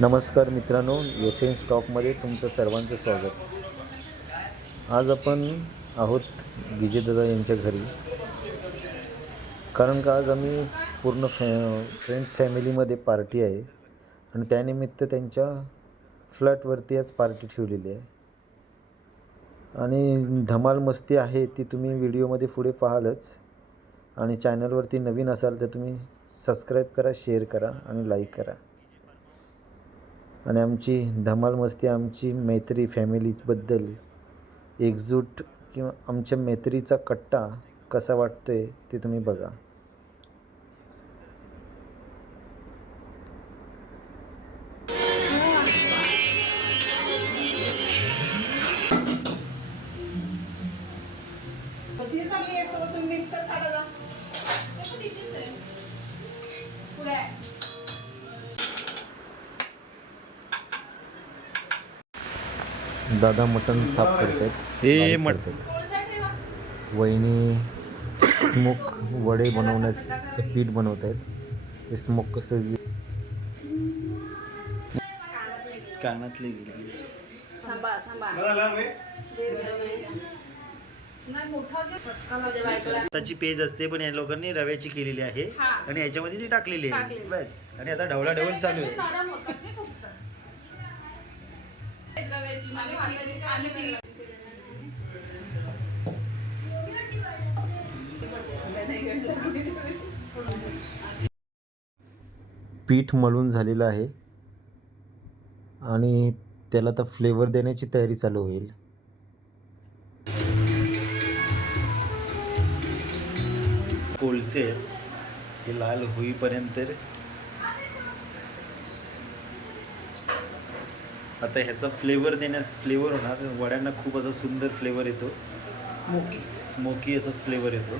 नमस्कार मित्रांनो, S N स्टॉकमध्ये तुमचं सर्वांचं स्वागत. आज आपण आहोत विजयदादा यांच्या घरी, कारण का आज आम्ही पूर्ण फ्रेंड्स फॅमिलीमध्ये पार्टी आहे आणि त्यानिमित्त त्यांच्या फ्लॅटवरती आज पार्टी ठेवलेली आहे आणि धमाल मस्ती आहे ती तुम्ही व्हिडिओमध्ये पुढे पाहालच. आणि चॅनलवरती नवीन असाल तर तुम्ही सबस्क्राईब करा, शेअर करा आणि लाईक करा. आणि आमची धमाल मस्ती, आमची मैत्री फॅमिलीबद्दल एकजूट किंवा आमच्या मैत्रीचा कट्टा कसा वाटतोय ते तुम्ही बघा. दादा मटण साफ करतात, हे वहिनी स्मोक वडे बनवण्याचं पीठ बनवत आहेत. ते स्मोक कसं कानातले गेली. त्याची पेज असते, पण या लोकांनी रव्याची केलेली आहे आणि याच्यामध्ये ती टाकलेली आहे बस. आणि आता ढवळा ढवळ चालू आहे. पीठ मळून झालेलं आहे आणि त्याला तर फ्लेवर देण्याची तयारी चालू होईल. कोळसे हे लाल होईपर्यंत आता ह्याचा फ्लेवर होणार. वड्यांना खूप असा सुंदर फ्लेवर येतो, स्मोकी असा फ्लेवर येतो.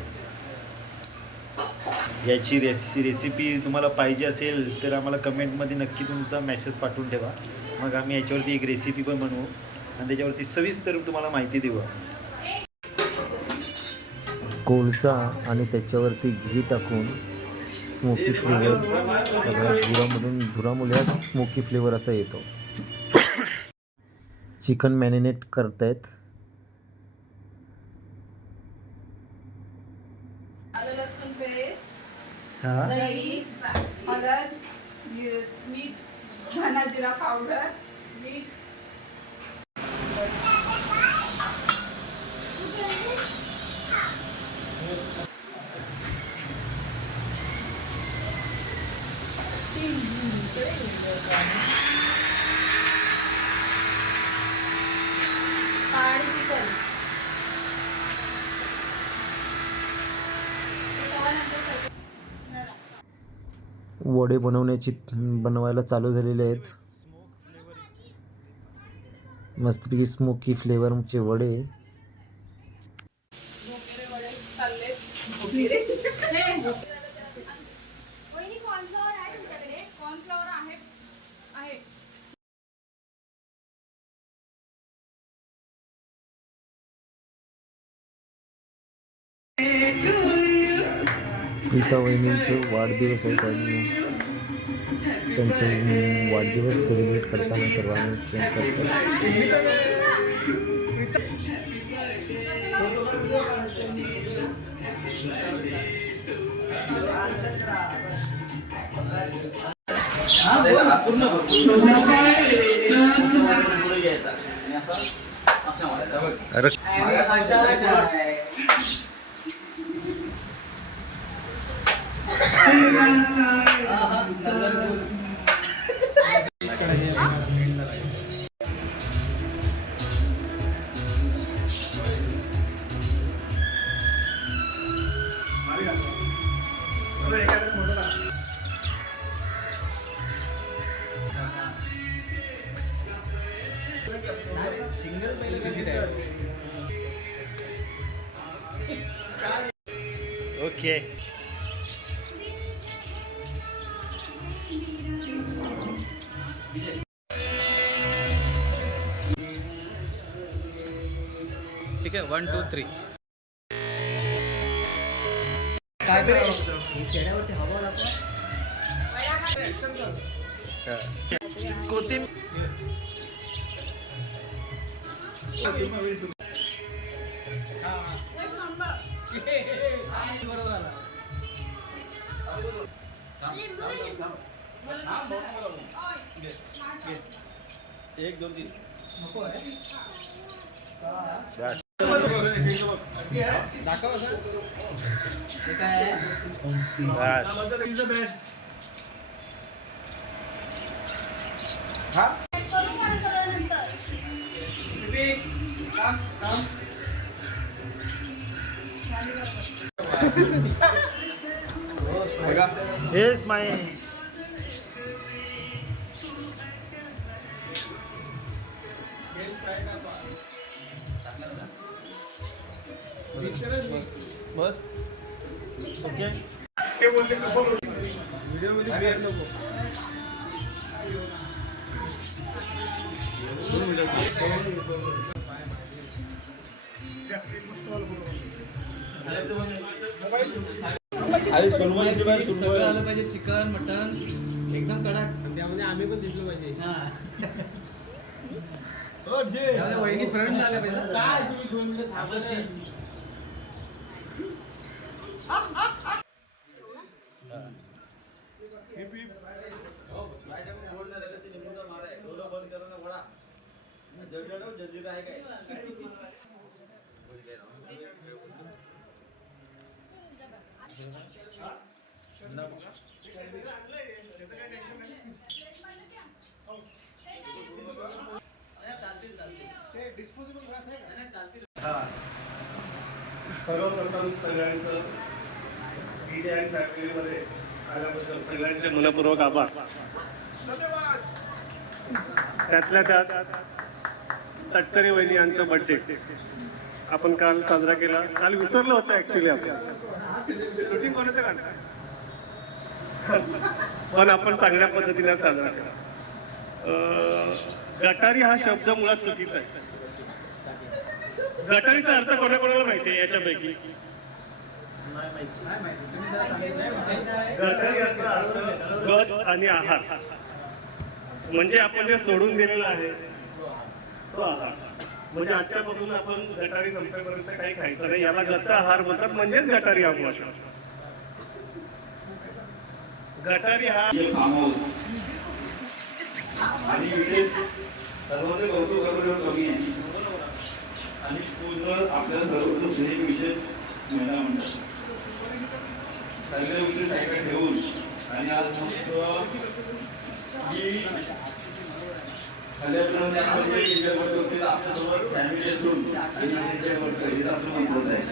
याची रेसिपी तुम्हाला पाहिजे असेल तर आम्हाला कमेंटमध्ये नक्की तुमचा मेसेज पाठवून ठेवा. मग आम्ही याच्यावरती एक रेसिपी पण बनवू आणि त्याच्यावरती सविस्तर तुम्हाला माहिती देऊ. कोळसा आणि त्याच्यावरती घी टाकून स्मोकी फ्लेवर, धुरामुळे हा स्मोकी फ्लेवर असा येतो. चिकन मॅरिनेट करतायत. लसूण पेस्ट, हां, दही, हळद, मीठ, धना जिरा पावडर, मीठ. पाणी चिकन वडे बनवायला चालू झालेले आहेत. मस्तपैकी स्मोकी फ्लेवरचे वडे. प्रीता वहिनींचं वाढदिवस आहे, त्यांचं वाढदिवस सेलिब्रेट करताना सर्वांनी फ्रेंड सर्कल. ओके. ठीक आहे, 1 2 3. काय कोथिंबीर एक दोन तीन हेच माय बस ओके व्हिडिओ मध्ये ब्रेक नको सगळं आलं पाहिजे, चिकन मटन एकदम कडक. त्यामध्ये आम्ही पण दिसलो पाहिजे. त्यामध्ये वहिनी फ्रंट आल्या पाहिजे. काय तुम्ही 2 मिनिटं थांबा. सर्वप्रथम सगळ्यांचं डीजे अँड फॅमिलीमध्ये आल्याबद्दल सगळ्यांचे मनपूर्वक आभार. त्यातल्या त्यात तटकरे वहिनी यांचा बर्थडे आपण काल साजरा केला. काल विसरलं होतं ऍक्च्युली आपण शूटिंग कोणाचं काढताय पण आपण चांगल्या पद्धतीने साजरा केला. गटारी हा शब्द मुळात चुकीचा आहे. गटारीचा अर्थ कोणाकोणाला माहिती आहे याच्यापैकी? गटारी याचा अर्थ गट आणि आहार, म्हणजे आपण जे सोडून दिलेलं आहे तो आहार. म्हणजे आजच्यापासून आपण गटारी संपेपर्यंत काही खायचं नाही. याला गत आहार म्हणतात, म्हणजेच गटारी हा पोषण. गटारी हा आणि विशेष सर्वांचे कौतुक करून कमी आहे आणि स्कूलवर आपल्याला सर्वप्रथम स्नेह विशेष महिला म्हणतात. सगळ्या गोष्टी साईडला ठेवून आणि आज मस्त ही खाल्याप्रमाणे आपण जे एन्जॉय करतो ते आपल्यासोबत फॅमिली असून एन्जॉय करतो हे आपलं महत्त्वाचं आहे.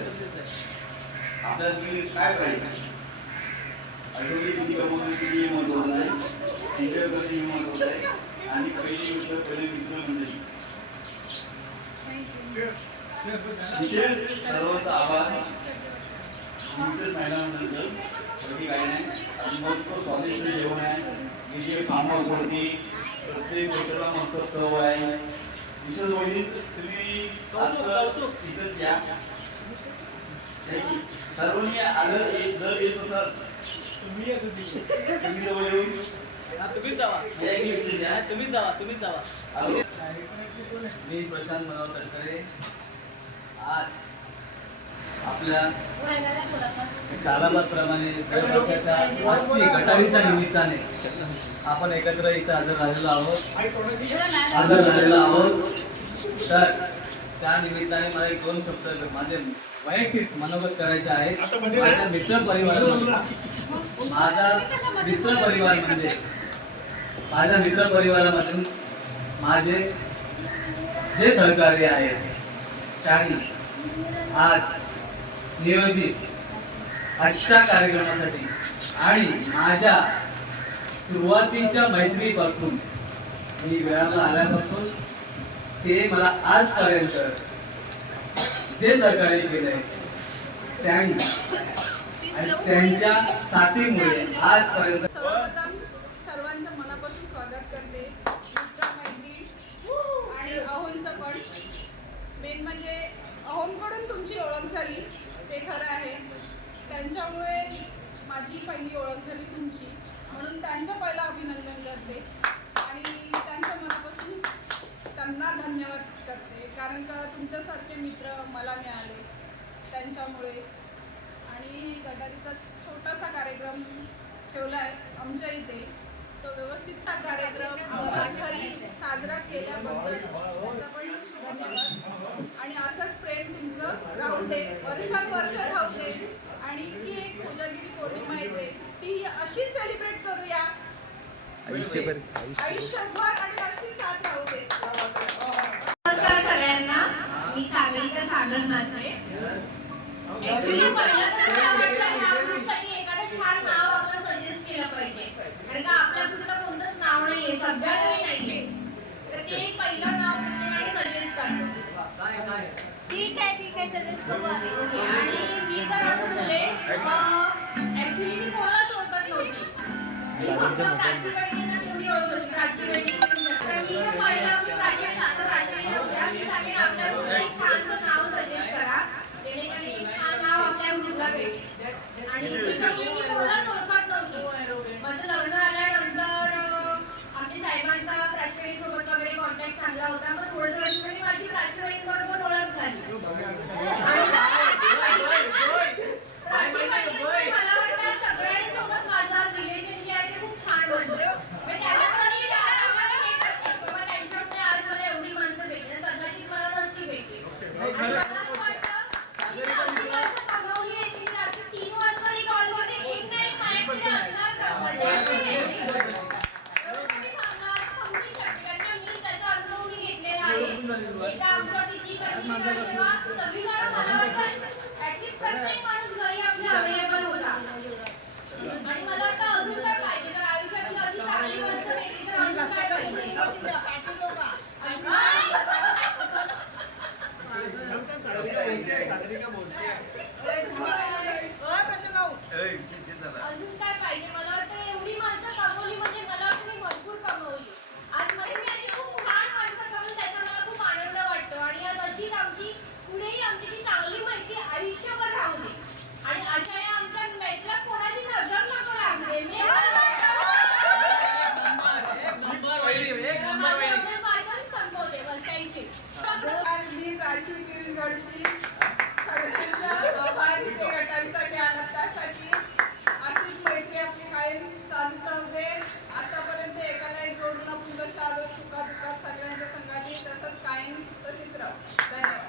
आपल्याला काय पाहिजे? आठवडी किती कमवली किती महत्त्वाचं आहे, एन्जॉय करणं हे महत्त्वाचं आहे. आणि पहिली गोष्ट पहिले मित्र म्हणजे विशेष सर्वांचा आभार. विशेष महिलांबद्दल बाकी काही नाही. आणि मस्त स्वादिष्ट जेवण आहे. मी जे फार्म हाऊसवरती प्रत्येक गोष्टीला मस्त चव आहे. विशेष वहिनी तुम्ही इथंच या. सर्वांनी आलं एक जर येत असाल तुम्ही जवळ येऊन तुम्हीच जावा, तुम्हीच जावा, तुम्हीच जावा. मी प्रशांत मनोहर तटकरे. आज आपल्या सालाबादप्रमाणे दर वर्षाच्या आजची गटारीच्या निमित्ताने आपण एकत्र इथं हजर झालेलो आहोत. तर त्या निमित्ताने मला एक 2 शब्द माझे वैयक्तिक मनोगत करायचे आहेत. माझ्या मित्रपरिवारामधून माझे जे सहकारी आहेत त्यांनी आज नियोजित आजच्या कार्यक्रमासाठी आणि माझ्या सुरुवातीच्या मैत्रीपासून मी वेळाला आल्यापासून ते मला आजपर्यंत जे सहकार्य केलंय त्यांनी आणि त्यांच्या साथीमुळे आजपर्यंत सर्वप्रथम सर्वांचं मनापासून स्वागत करते. मित्र-मैत्रीण आणि अहोंचं पण. मेन म्हणजे अहोंकडून तुमची ओळख झाली ते खरं आहे. त्यांच्यामुळे माझी पहिली ओळख झाली तुमची, म्हणून त्यांचं पहिलं अभिनंदन करते. मला मिळाले त्यांच्यामुळे. आणि गटारीचा छोटासा कार्यक्रम ठेवला आहे आमच्या इथे. तो व्यवस्थित हा कार्यक्रम आमच्या घरी साजरा केल्याबद्दल त्याचा पण धन्यवाद. आणि असंच प्रेम तुमचं राहू दे, वर्षानुवर्ष राहू दे. आणि ही एक कोजागिरी पौर्णिमा येते, ती अशीच सेलिब्रेट करूया आयुष्यभर आणि अशीच साथ राहू दे. नमस्कार सगळ्यांना, मी सागरिका सागर नाचे. ऍक्च्युली पहिलं तर मला वाटलं ह्या ग्रुपसाठी एखादं छान नाव आपण सजेस्ट केलं पाहिजे, कारण का आपल्या ग्रुपला कोणतंच नाव नाहीये, सगळ्यांकडे नाहीये. तर ते एक पहिलं नाव प्रत्येकाने सजेस्ट करतो. ठीक आहे सजेस्ट करू आम्ही. आणि मी तर असं बोलले, ऍक्च्युली मी कोणालाच ओळखत नव्हती. मी फक्त प्राची बहिणींना तेवढी ओळखत होती. प्राची बहिणी तर मी पहिल्यापासून प्राची होत्या. मी सांगेन आपल्या ग्रुपला एक छानसं नाव सजेस्ट करा, जेणेकरून एक छान नाव आपल्या ग्रुपला भेटेल. आणि त्याच्यामुळे मी कोणालाच ओळखत नव्हती. माझं लग्न आल्यानंतर आमच्या साहेबांचा प्राचीबहिणीसोबत वगैरे कॉन्टॅक्ट चांगला होता. मग थोडं थोडी माझी प्राचीबहिणींबरोबर ओळख झाली. मला वाटतं सगळ्यांसोबत माझं रिलेशन जे आहे ते खूप छान होतं. त्यांच्यामुळे आज मला एवढी माणसं भेटली, कदाचित मला नसती भेटली. कमावली आहे की 3 वर्षांनी कॉलवरती एक ना एक माझ्याकडे असणार. एकदा आमच्या तिची कंडिशन तेव्हा सगळी जण मला वाटतं ऍटलीस्ट प्रत्येक माणूस घरी आपल्या अवेलेबल होता. आणि मला वाटतं अजून काय पाहिजे, तर आयुष्याची अशी चांगली माणसं भेटली तर अजून काय पाहिजे. अजून काय पाहिजे. मला वाटतं एवढी माणसं कमवली म्हणजे मला वाटतं मी भरपूर कमवली. आज मध्ये मी अशी खूप छान माणसं कमवली, त्याचा मला खूप आनंद वाटतो. आणि आज अशीच आमची पुढेही आमची चांगली माहिती आयुष्यभर राहू दे. आणि अशा या आमच्या मैत्रीला कोणाची नजर नको लागू दे. भाषण संपवते. बस थँक्यू. मी प्राची गडशी, सगळ्यांच्या आभार इथे गटांसाठी आला त्यासाठी. अशीच मैत्री आपली कायम चालूच राहू दे. आतापर्यंत एकाला एक जोडून आपण जसं आलो चुका दुखात सगळ्यांच्या संघाने, तसंच कायम तशीच राहू. धन्यवाद.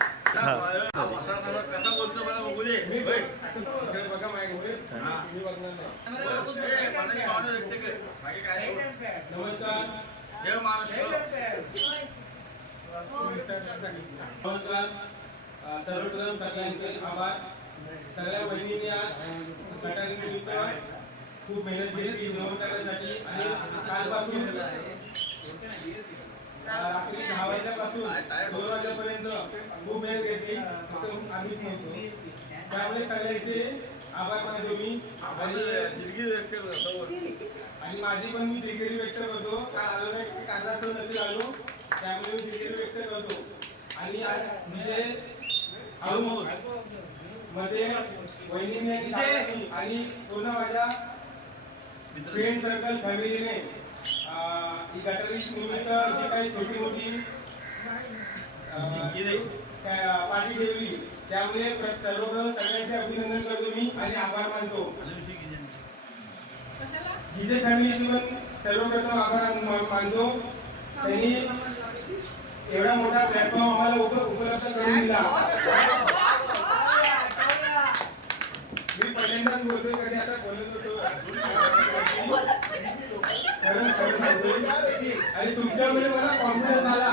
कसा बोलतो मला बघू दे. नमस्कार. जय महाराष्ट्र. नमस्कार. सर्वप्रथम सगळ्यांचे आभार. सगळ्या बहिणींनी आज गटारीनिमित्त खूप मेहनत घेतली जेवण करण्यासाठी. आणि कालपासून रात्री 10 वाजल्यापासून 2 वाजेपर्यंत खूप मेहनत घेतली, फक्त आम्हीच नव्हतो. त्यामुळे सगळ्यांचे आभार मानतो मी. आणि माझी पण मी दिलगिरी व्यक्त करतो. काल आलो नाही, कारणास्तव नसेल आलो, त्यामुळे मी दिलगिरी व्यक्त करतो. आणि आज म्हणजे हाऊस मध्ये वहिनीने आणि पूर्ण माझ्या फ्रेंड सर्कल फॅमिलीने ही गटारी निमित्त जी काही छोटी मोठी पार्टी ठेवली, त्यामुळे सर्वप्रथम सगळ्यांचे अभिनंदन करतो मी आणि आभार मानतो. हिजे फॅमिलीचे पण सर्वप्रथम आभार मानतो. त्यांनी एवढा मोठा प्लॅटफॉर्म आम्हाला उपलब्ध करून दिला. मी पहिल्यांदाच बोलतोय, कधी असा बोलत होतो. आणि तुमच्यामुळे मला कॉन्फिडन्स आला.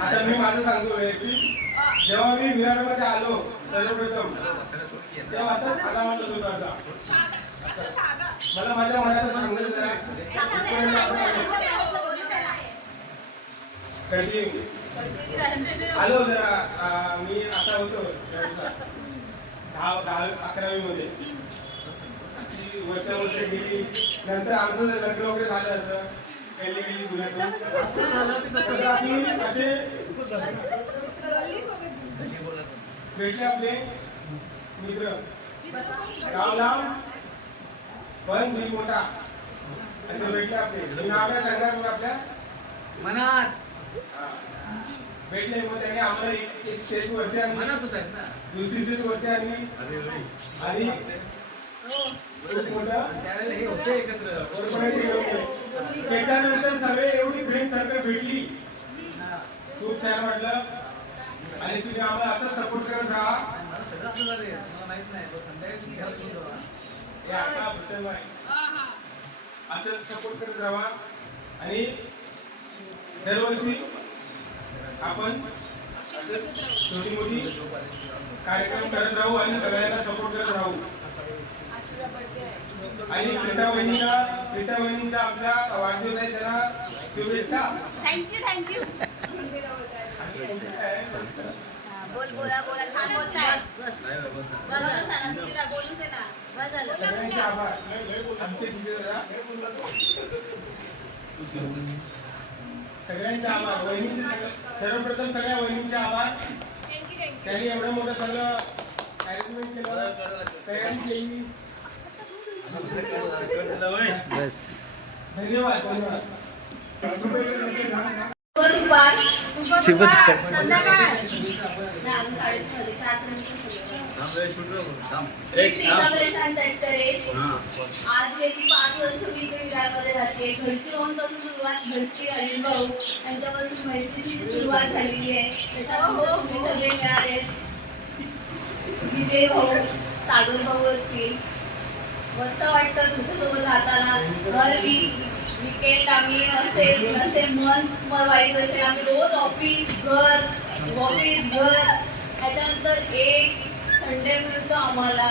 आता मी माझं सांगतोय की जेव्हा मी विरारमध्ये आलो सर्वप्रथम, तेव्हा असाच साधा माणूस होता. मला माझ्या मनाचं सांगायचं आलो जरा. मी असा होतो 10-11वी मध्ये. वर्ष गेली, नंतर आमचं लग्न वगैरे झालं. असं गेली असे भेटले आपले मित्र. गाव लाव पण दिल मोठा असं भेटलं आपले नाव आहे सगळ्यांना आपल्या मनात भेटले मग त्याने आम्हाला एक स्टेज वरती आणली मनातच आहेत ना. दुसरी स्टेज वरती आणली आणि खूप मोठं त्यावेळेला हे होते एकत्र. ऑर्गनायझेशन होतं. त्याच्यानंतर सगळे एवढी फ्रेंड सर्कल भेटली खूप छान वाटलं आणि तुम्ही आम्हाला असं सपोर्ट करत राहा. मला सगळं असं झालंय, मला माहित नाही, पण संध्याकाळी तुम्ही घरात घेऊन जावा. हे आता बद्दल आहे असं सपोर्ट करत राहा आणि दरवर्षी आपण छोटी मोठी कार्यक्रम करत राहू आणि सगळ्यांना सपोर्ट करत राहू. आणि प्रीता वहिनीचा आपला वाढदिवस आहे त्यांना शुभेच्छा. थँक्यू बोला छान बोलताय. बोलून दे ना. सगळ्यांचे आभार. आमचे तिथे जरा सगळ्यांचे आभार. वहिनीचे सर्वप्रथम सगळ्या वहिनींचे आभार. त्यांनी एवढं मोठं सगळं अरेंजमेंट केलं, तयारी केली. धन्यवाद. आज गेली 5 वर्ष मी इथे विरारमध्ये राहते. घरची पासून सुरुवात, घरची अनिल भाऊ यांच्यापासून मैत्रीची सुरुवात झालेली आहे. त्याच्यावर तुम्ही सगळे मिळाले. विजय भाऊ, सागर भाऊ असतील. मस्त वाटतं तुमच्यासोबत राहताना. हर वीकेंड आम्ही असेल नसेल मंथ वाईज असेल आम्ही रोज ऑफिस घर ह्याच्यानंतर एक संडे मिळतो आम्हाला.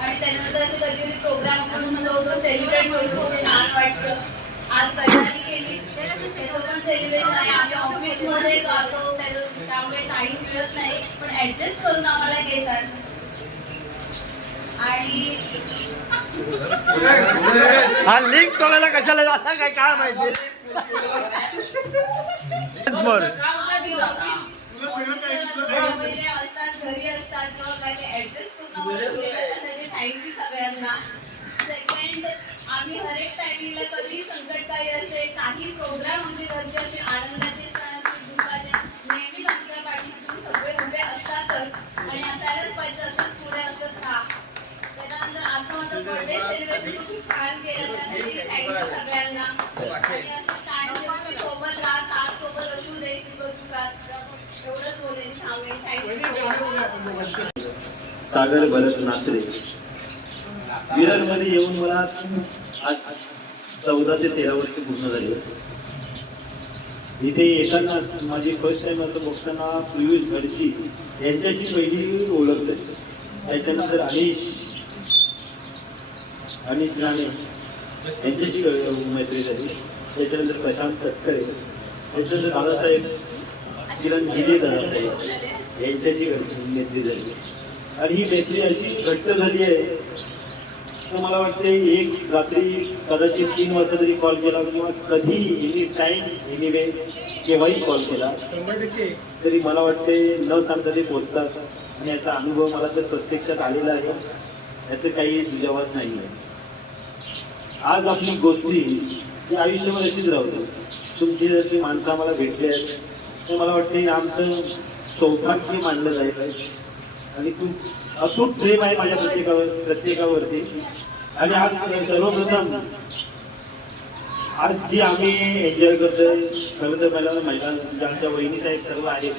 आणि त्यानंतर असं कधीतरी प्रोग्राम आपण होतो सेलिब्रेट करतो. छान वाटतं. आज कटारी केली त्याचं पण सेलिब्रेशन आहे. आम्ही ऑफिसमध्ये जातो त्यामुळे टाईम मिळत नाही पण ऍडजस्ट करून आम्हाला घेतात. आणि हा लिंक तोडायला कशाला जाता काय माहिती. असतात घरी असतात किंवा काय ऍडजस्ट करून त्यासाठी थँक्यू सगळ्यांना. सेकंड आम्ही हरेक टायमिंगला कधी संकट काही असेल काही प्रोग्राम आमचे घरचे असेल आनंदाचे सण असतील दुःखाचे नेहमीच आमच्या पाठीशी तुम्ही सगळे उभे असतातच आणि असायलाच पाहिजे. असंच पुढे असत राहा. त्याच्यानंतर आता माझं बर्थडे सेलिब्रेशन खूप छान केलं त्यासाठी थँक्यू सगळ्यांना. आणि असं छान सोबत राहा साथ सोबत असू दे एवढंच बोलेन थांबेल. थँक्यू. सागर भरत नाचरे विरारमध्ये येऊन मला आज 14 ते 13 वर्ष पूर्ण झाली. इथे येताना माझी फर्स्ट टाइम असं बघताना पियुष घडशी यांच्याशी पहिली ओळख झाली. त्याच्यानंतर अनिश राणे यांच्याशी मैत्री झाली. त्याच्यानंतर प्रशांत तटकरे, त्याच्यानंतर दादासाहेब चिरंजीवी दादासाहेब यांच्याशी मैत्री झाली. आणि ही मैत्री अशी घट्ट झाली आहे तर मला वाटते एक रात्री कदाचित 3 वाजता तरी कॉल केला किंवा कधी एनी टाईम एनिवे केव्हाही कॉल केला तरी मला वाटते न सांगता ते पोचतात. आणि याचा अनुभव मला तर प्रत्यक्षात आलेला आहे. याचं काही दुजावाद नाही आहे. आज आपली गोष्टी ही आयुष्यभर अशीच राहतो. तुमची जर ती माणसं आम्हाला भेटली आहेत तर मला वाटते आमचं सौभाग्य मानलं जाईल. आणि खूप अतूट प्रेम आहे माझ्या प्रत्येकावरती. आणि आज सर्वप्रथम आज जी आम्ही एन्जॉय करतोय खरं तर महिला आमच्या वहिनी साहेब सर्व आहेत.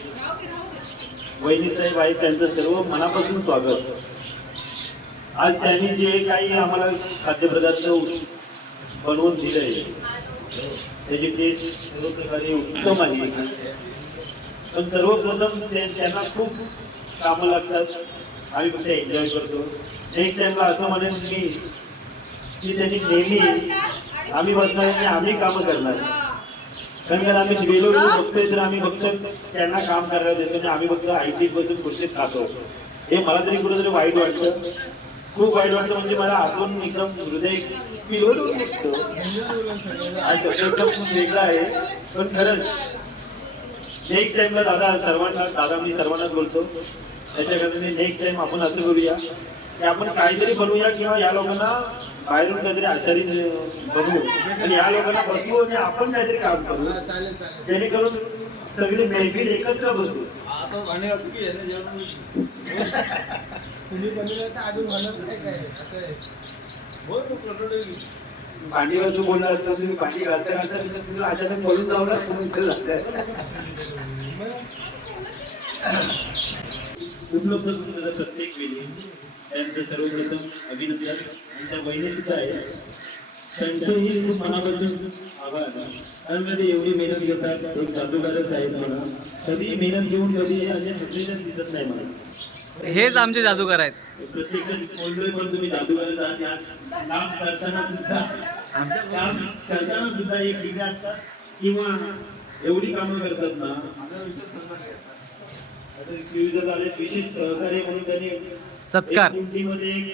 वहिनी साहेब आहेत त्यांचं सर्व मनापासून स्वागत. आज त्यांनी जे काही आम्हाला खाद्यपदार्थ बनवून दिलंय त्याची टेस्ट सर्व प्रकारे उत्तम आहे. पण सर्वप्रथम त्यांना खूप कामं लागतात. आम्ही फक्त एन्जॉय करतो. नेक्स्ट टाइमला असं म्हणेन मी की त्यांनी नेहमी आम्ही बसणार आणि आम्ही कामं करणार. कारण जर आम्ही गेलो बघतोय तर आम्ही फक्त त्यांना काम करायला देतो आणि आम्ही फक्त आयटीत बसून खुर्चीत खातो. हे मला तरी कुठेतरी वाईट वाटतं. खूप वाईट वाटतं. म्हणजे मला आतून एकदम हृदय पिळवून निघतो. आणि तसं एकदम खूप वेगळं आहे. पण खरंच नेक्स्ट टाइमला दादा मी सर्वांनाच बोलतो त्याच्याकडे नेक्स्ट टाइम आपण असं करूया की आपण काहीतरी बनवूया किंवा या लोकांना बाहेरून काहीतरी आचारी बनवू आणि या लोकांना बसवू आणि आपण काहीतरी काम करू जेणेकरून सगळे महफिल एकत्र बसू. तुम्ही बनवलं तर अजून म्हणत नाही काय असं आहे. हो तू प्रॉडक्ट भांडी वाजू बोलणार तर तुम्ही भांडी घालता घालता तुम्ही अचानक बोलून जाऊ ना उपलब्ध करून प्रत्येक वेळी त्यांचं सर्वप्रथम अभिनंदन आणि त्या बहिणी सुद्धा आहे त्यांचंही खूप मनापासून आभार कारण ते एवढी मेहनत घेतात एक जादूगारच आहेत मला कधी मेहनत घेऊन कधी असे हटलेलं दिसत नाही मला. हेच आमचे जादूगार आहेत. प्रत्येक बोललोय पण तुम्ही जादूगार आहात या काम करताना सुद्धा एक ठिकाण असतात किंवा एवढी कामं करतात ना विशेष सहकार्य म्हणून त्यांनी सत्कार मध्ये एक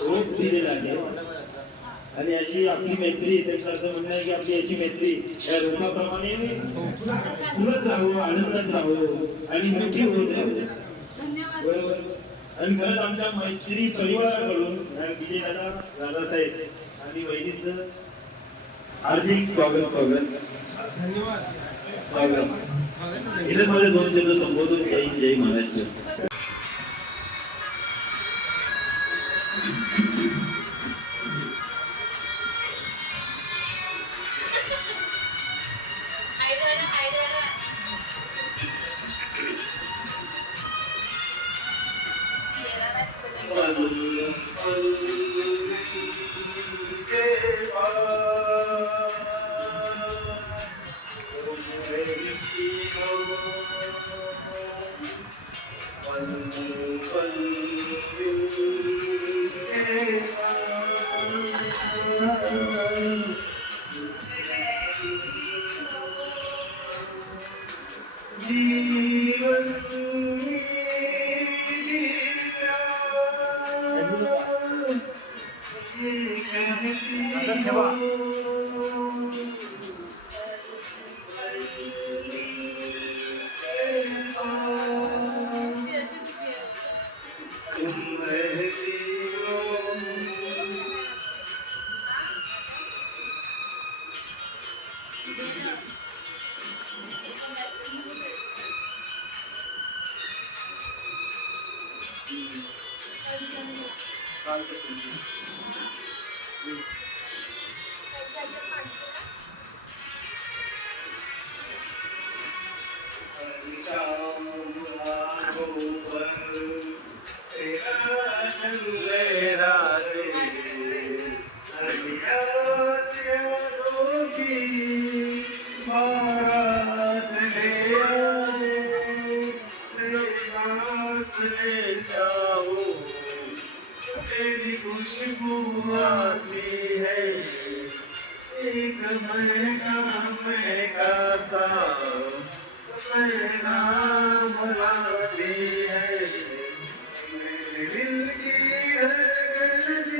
रोप दिलेला आहे आणि अशी आपली मैत्री त्यांचं असं म्हणणं आहे की आपली अशी मैत्री या रोपाप्रमाणे फुलत राहू आनंदात राहू आणि मोठी होत राहू. बरोबर. आणि खरंच आमच्या मैत्री परिवाराकडून विजय दादासाहेब आणि वहिनीचं हार्दिक स्वागत. धन्यवाद. इथेच माझे 2 शब्द संबोधून जय महाराष्ट्र. खुशबू आती है एक महका सा नाम लाती है मेरे दिल की धड़कन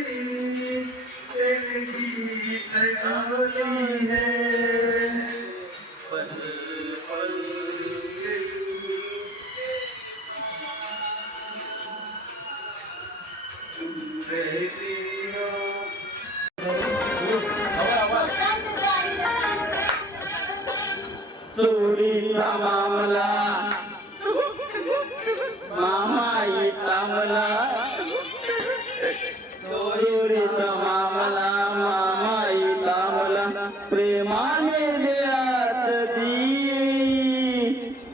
तेरे गीत गाती है पल पल चोरीचा मामला मामाई तामला चोरीचा मामला मामाई तामला प्रेमाने देत दी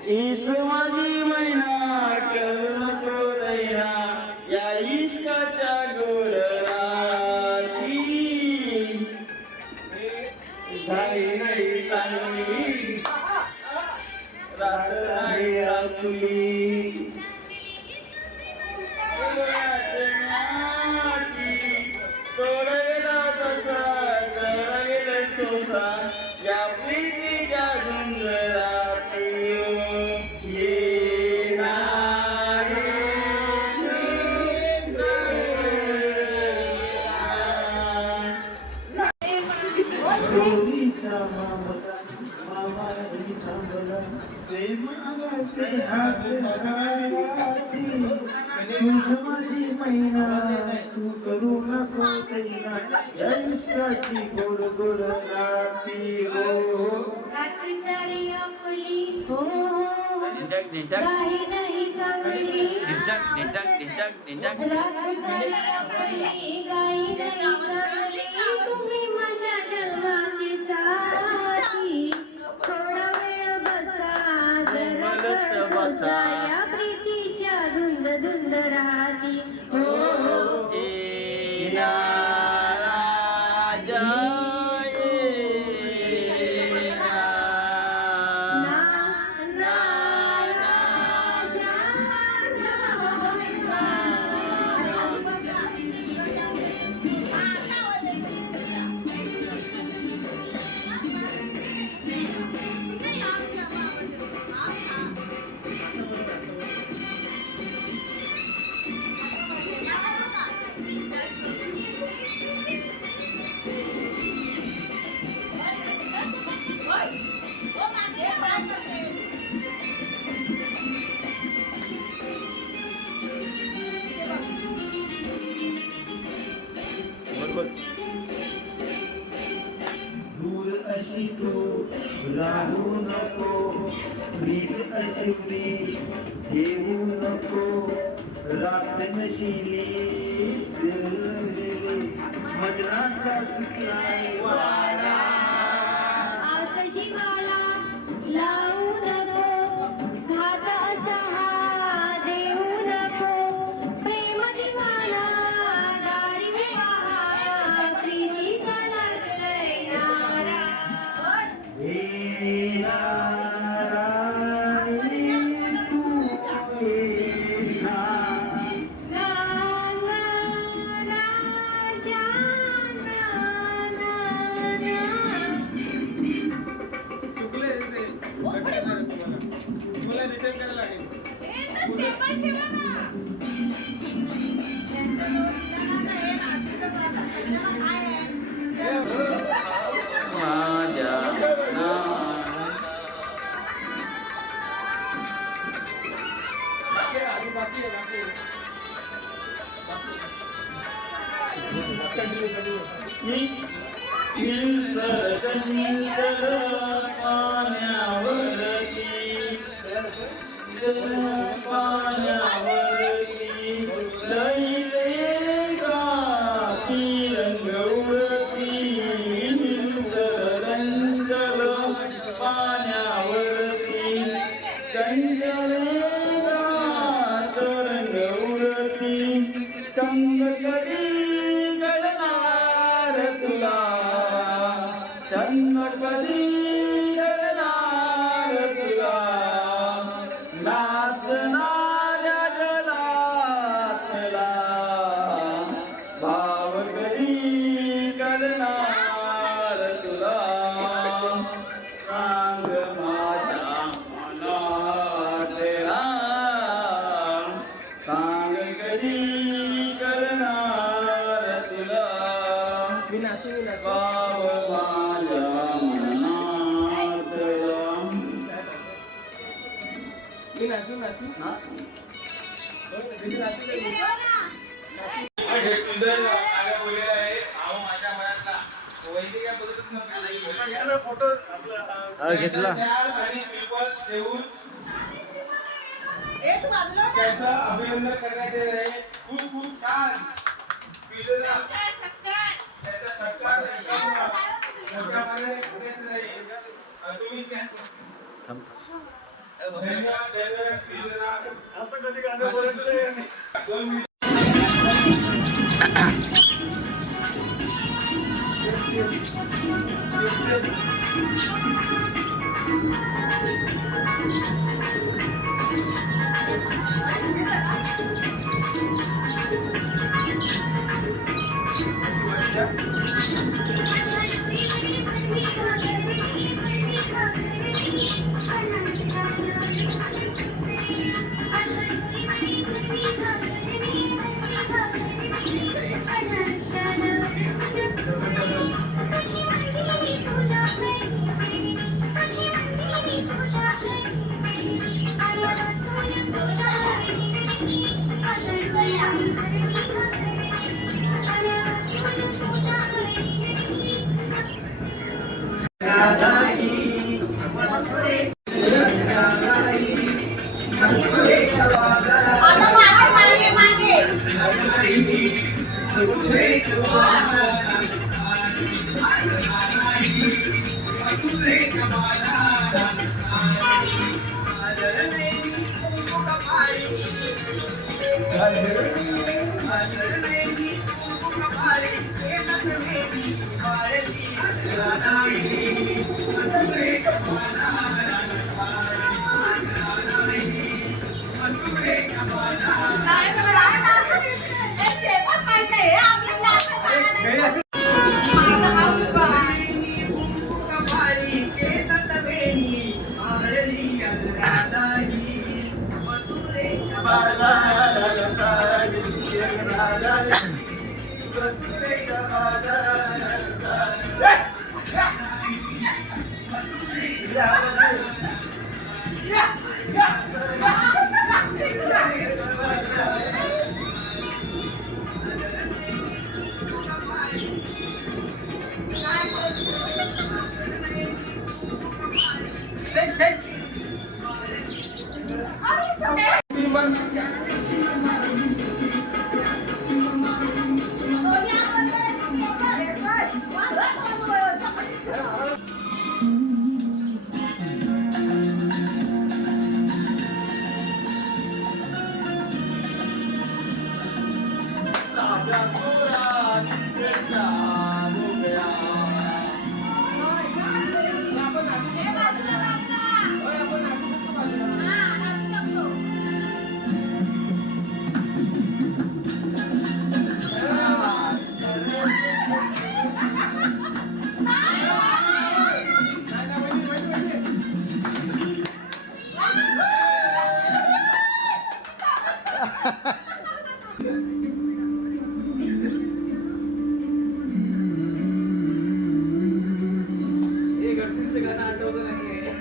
हीच माझी मैना करून तो दैना या इश्काच्या गोडराती झाली नाही चांगली रात नाही रात्री तोडला तसा तळेल सोसा या प्रीतीच्या सुंदरात चोरीचा मामा थांबला तूच माझी मैना तू करू नको तैना या इश्काची गोड गोड नाती हो रात्री साडी आपली हो काही नाही चांगली रात्री साडी आपली काही नाही चांगली तुम्ही माझ्या जन्माची साथी थोडा वेळ बसा जरा बसा या प्रीतीच्या धुंद धुंद राहती हो दूर अशी तू राहू नको प्रीत अशी मी येऊ नको रात नशिली मजराचा सुटला वारा आसची माला लावू नको घात असा हा देऊ नको प्रेम दिवाना दाढी पहा प्रीतीचा लागलंय नारा ना ना ना जान ना चुकले ते लक्षात नाही आलं तुम्हाला तुम्हाला रिटर्न करायला लागेल चंग कधी गळणार तुला चंग कधी गळणार तुला नाचणाऱ्या जलातला भाव कधी गळणार तुला सांग माझ्या मनातला सांग कधी करणार तुला भाव माझ्या हे सुंदर गाणं बोललेलं आहे भाव माझ्या मनातला वैदिक या पद्धतीनं फोटो आपला घेतला आणि सिंपल ठेवून त्याचं अभिनंदन करण्यात येत आहे खूप खूप छान पिझ्झा त्याचा सत्कार मोठ्या पाण्याने करण्यात येत आहे तुम्हीच घ्या. धन्यवाद धन्यवाद पिझ्झा आता कधी गाणं बोलायचं नाही. 2 मिनिट Thank you. हे घरशींचं गाणं आठवलं नाहीये.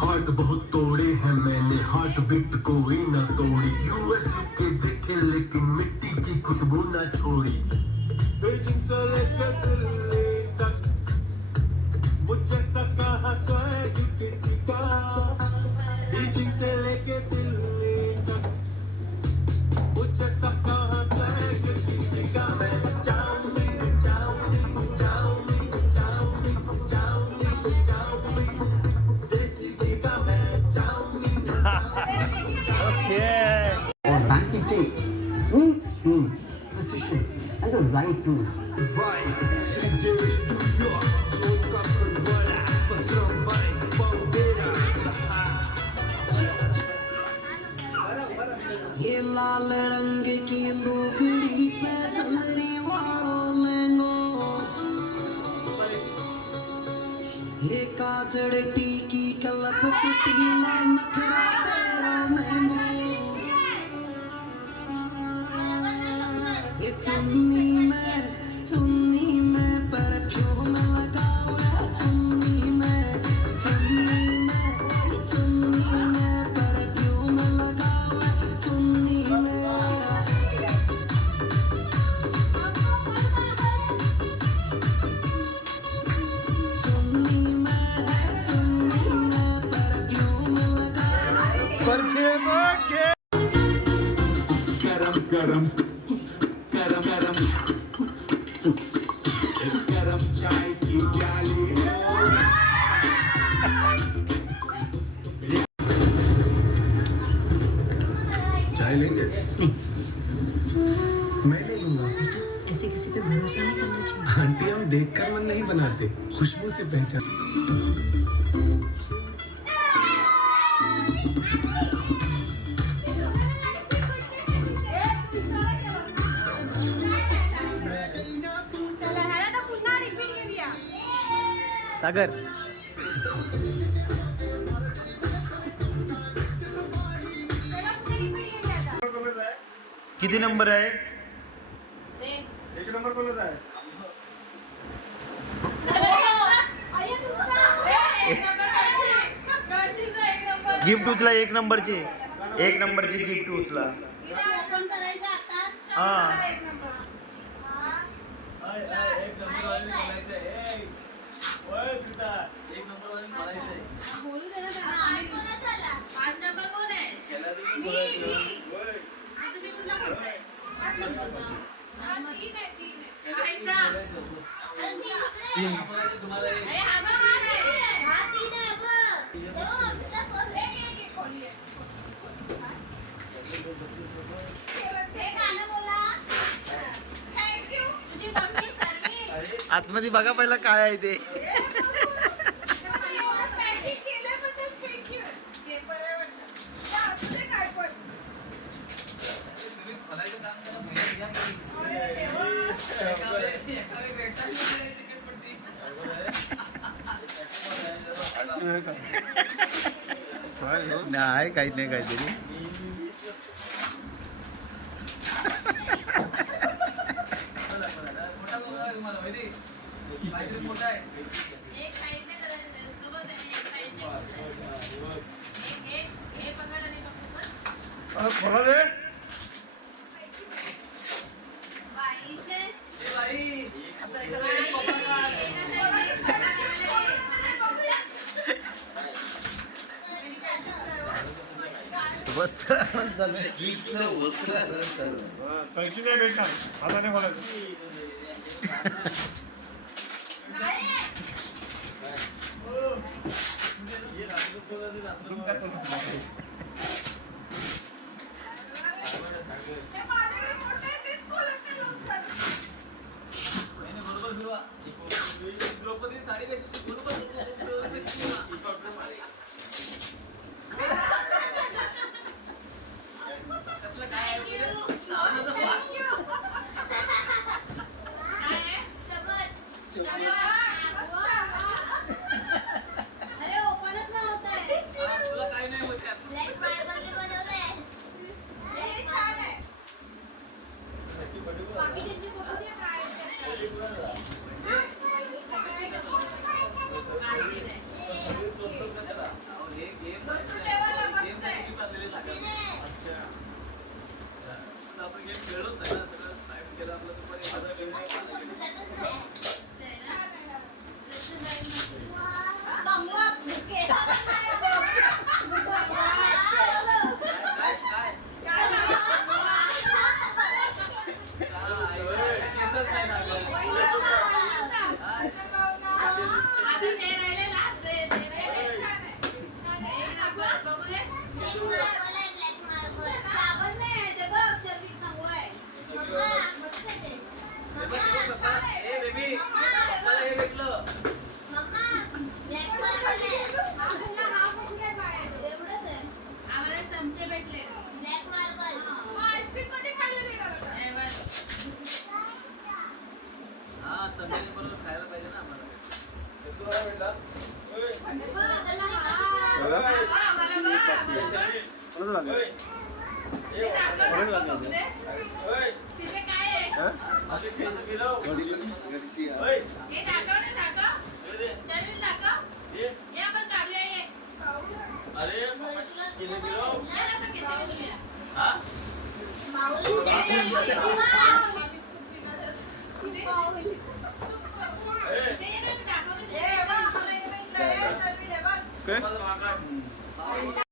हार्ट बहुत तोड़े हैं मैंने, हार्ट बीट कोई ना तोड़ी। यूएस के देखे लेकिन मिट्टी की खुशबू ना छोड़ी। बीजिंग से लेकर दिल्ली तक मुझे सका स्वैग किसी का। बीजिंग से लेके दिल्ली तक मुझे सका स्वैग किसी का। मैं जाऊंगी जाऊंगी जाऊंगी जाऊंगी जाऊंगी जाऊंगी देसी का मैं जाऊंगी। Or banking tape needs speed, precision, and the right tools. ये लाल रंग की लुगड़ी पे सलरी वालों मैंगो, ये काजड़ टीकी कलप चुटीला नखरा तेरा मैंगो। ये चुन्नी में परफ्यूम लगा हुआ। चुन्नी में परफ्यूम लगा हुआ। चुन्नी में परफ्यूम लगा हुआ। गरम गरम गरम गरम गरम चाय की प्याली। चाय लेंगे? मैं ले लूंगा। ऐसे किसी पे भरोसा नहीं करना चाहिए। आंटी हम देखकर मन नहीं बनाते, खुशबू से पहचान। सागर किती नंबर आहे? एक नंबर कोणाचा आहे? गिफ्ट उचला, एक नंबरची गिफ्ट उचला. हा एक नंबर वाले बोलायचं. एक नंबर वाले घालायचंय. बोलू दे ना त्यांना. 5 नंबर कोण आहे? तुम्ही कुठला बोलताय? 5 नंबरचा. 3 आहे. खायचा. तुम्हाला एक अरे हा बघ, हा आहे. तुझी मम्मी सर्वी आतमध्ये बघा पहिला काय आहे ते. तुम्ही खोलायचं काम करा, महिन्यात घ्या तरी. एका ग्रेडचा तिकीट पडती. नाही काहीच नाही काहीतरी. मोठा बघा तुम्हाला माहिती काहीतरी मोठा आहे. एक साईड ने करायचं सोबत आणि एक साईड ने बोलायचं. एक हे पकड आणि पकड. खोला दे. बाईचे ए बाई असं एखादं पकडा. वस्त्र चालू आहे. गीतचं वस्त्र चालू आहे. कैची नाही भेटणार हाताने खोलायचं. बरोबर फिरवा. द्रौपदी साडी कशी बरोबर कशी कसलं काय आहे? सावनाचं भात. अरे ओपनच नव्हतंय. हा, तुला काय नाही होत त्यात. ब्लॅक मार्बलने बनवलंय. हे छान आहे. बाकी त्यांची फोटो काय अहो, हे गेम बसून ठेवायला मस्त गेम आहे. साठी चाललेले सगळं. आपण गेम खेळलोच नाही ना, सगळं टाइम केलं आपलं दुपारी. आता गेम नाही काय काय केसच नाही लागलं. आता ते राहिले लास्ट आहे. ते राहिले. छान आहे. एक नंबर बघू दे. साबण नाही आहे ते बघ, अक्षरशः चांगलं आहे. मस्त आहे ते. हे बघ, हे बघ पप्पा. ए बेबी पप्पाला हे भेटलं. मम्मा, ब्लॅक मार्बल आहे. हा बघूया काय आहे तो. एवढंच आहे. आम्हाला चमचे भेटले. Black marble. मग आईस्क्रीम मध्ये खाल्लं नाही का? हे बघ. हा तंदुरी बरोबर खायला पाहिजे ना आम्हाला. तिथे काय आहे? हे दाखव ना, दाखव. चल मी दाखव. हे आपण काढूया ये. चल आपण किती घेऊया. माऊली इथे ये ना, मी दाखवते तुला.